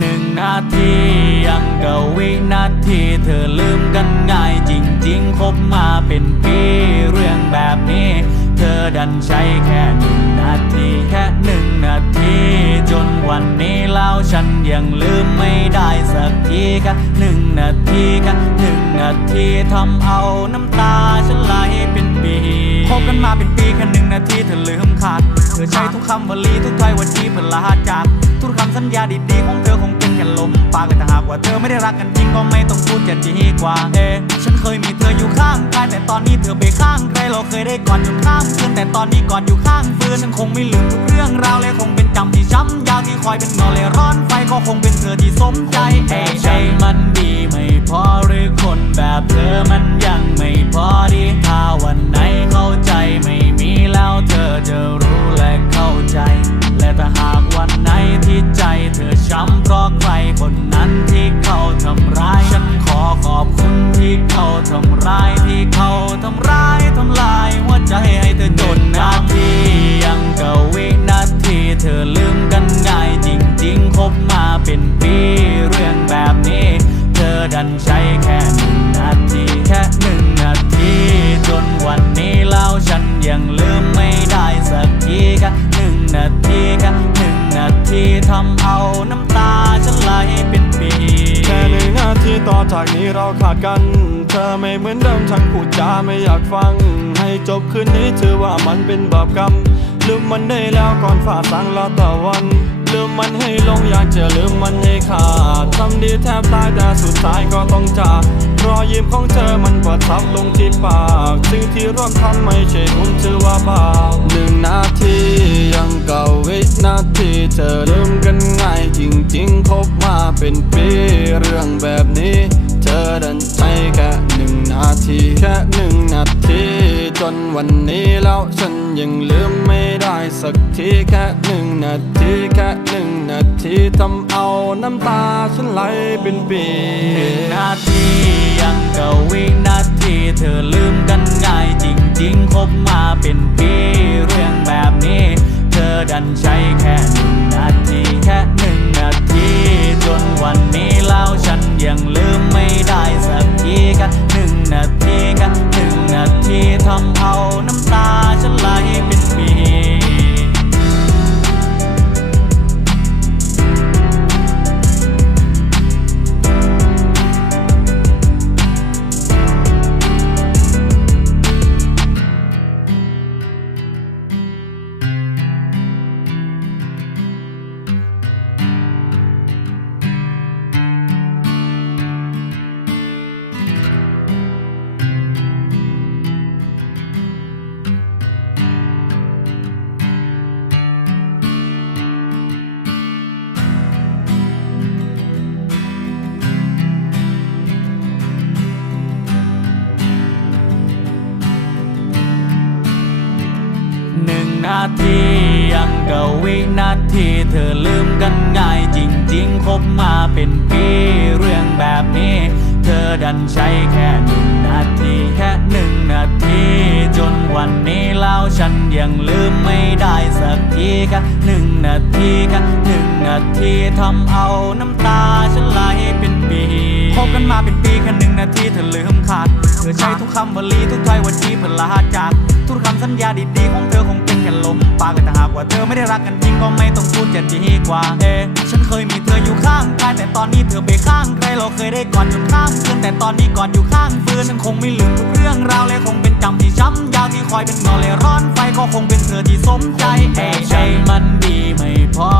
หนาทียังกับวินาทีเธอลืมกันง่ายจริงๆ คบมาเป็นปีเรื่องแบบนี้ เธอดันใช้แค่หนึ่งนาทีแค่หนึ่งนาที จนวันนี้แล้วฉันยังลืมไม่ได้สักทีแค่หนึ่งนาทีแค่หนึ่งนาทีทำเอาน้ำตาฉันไหลเป็นปีคบกันมาเป็นปีแค่หนึ่งนาทีเธอลืมขาดเธอใช้ทุกคำวลีทุกถ้อยวันที่เพื่อลาจาก ทุกคำสัญญาดีๆของเธอคงเป็นแค่ลมปากแต่หากว่าเธอไม่ได้รักกันจริงก็ไม่ต้องพูดจะดีกว่า เอฉันเคยมีเธออยู่ข้างกายแต่ตอนนี้เธอไปข้างใครเราเคยได้กอดจนข้ามคืนแต่ตอนนี้กอดอยู่ข้างฟืนฉันคงไม่ลืมทุกเรื่องราวและคงเป็นจำที่ช้ำยาวที่คอยเป็นเงาเลยร้อนไฟก็คงเป็นเธอที่สมใจเอะใช่มันดี ที่เขาทำร้ายทำลายหัวใจให้เธอจนนาทียังกะวินาทีเธอลืมกันง่ายจริง ๆ คบมา ต่อจากนี้เราขาดกัน เธอไม่เหมือนเดิมฉันพูดจาไม่อยากฟัง ให้จบคืนนี้ถือว่ามันเป็นบาปกรรม ลืมมันได้แล้วก่อนฝ่าสังละตะวัน ลืมมันให้ลงอยากจะลืมมันให้ขาดทำดีแทบตายแต่สุดท้ายก็ต้องจากรอยยิ้มของเธอมันประทับลงที่ปากสิ่งที่ร่วมทำไม่ใช่บุญถือว่าบาปหนึ่งนาทียังเก่าวินาทีเธอลืมกันง่าย นี้แล้วฉันยังลืมไม่ได้สักทีแค่หนึ่งนาทีแค่หนึ่งนาทีทำเอาน้ำตาฉันไหลเป็นปีหนึ่งนาทียังกับวินาทีเธอลืมกันง่ายจริงๆคบมาเป็นปี เรื่องแบบนี้ เธอดันใช้แค่ นาทียังกับวินาทีเธอลืมกันง่ายจริง ๆ คบมาเป็นปีเรื่องแบบนี้ เธอดันใช้แค่หนึ่งนาทีแค่หนึ่งนาที จนวันนี้แล้วฉันยังลืมไม่ได้สักทีแค่หนึ่งนาทีแค่หนึ่งนาทีทำเอาน้ำตาฉันไหลเป็นปีคบกันมาเป็นปีแค่หนึ่งนาทีเธอลืมขาดเธอใช้ทุกคำวลีทุกถ้อยวันที่เพื่อลาจากทุกคำสัญญาดีๆของเธอคงเป็นแค่ ว่าเธอไม่ได้รักกันจริงก็ไม่ต้องพูดจะดีกว่า เอ ฉันเคยมีเธออยู่ข้างกายแต่ตอนนี้เธอไปข้างใครเราเคยได้กอดจนข้ามคืนแต่ตอนนี้กอดอยู่ข้างฟืนฉันคงไม่ลืมทุกเรื่องราวและคงเป็นจำที่ช้ำยาวที่คอยเป็นเงาและร้อนไฟก็คงเป็นเธอที่สมใจเอะใช่มันดีไม่พอ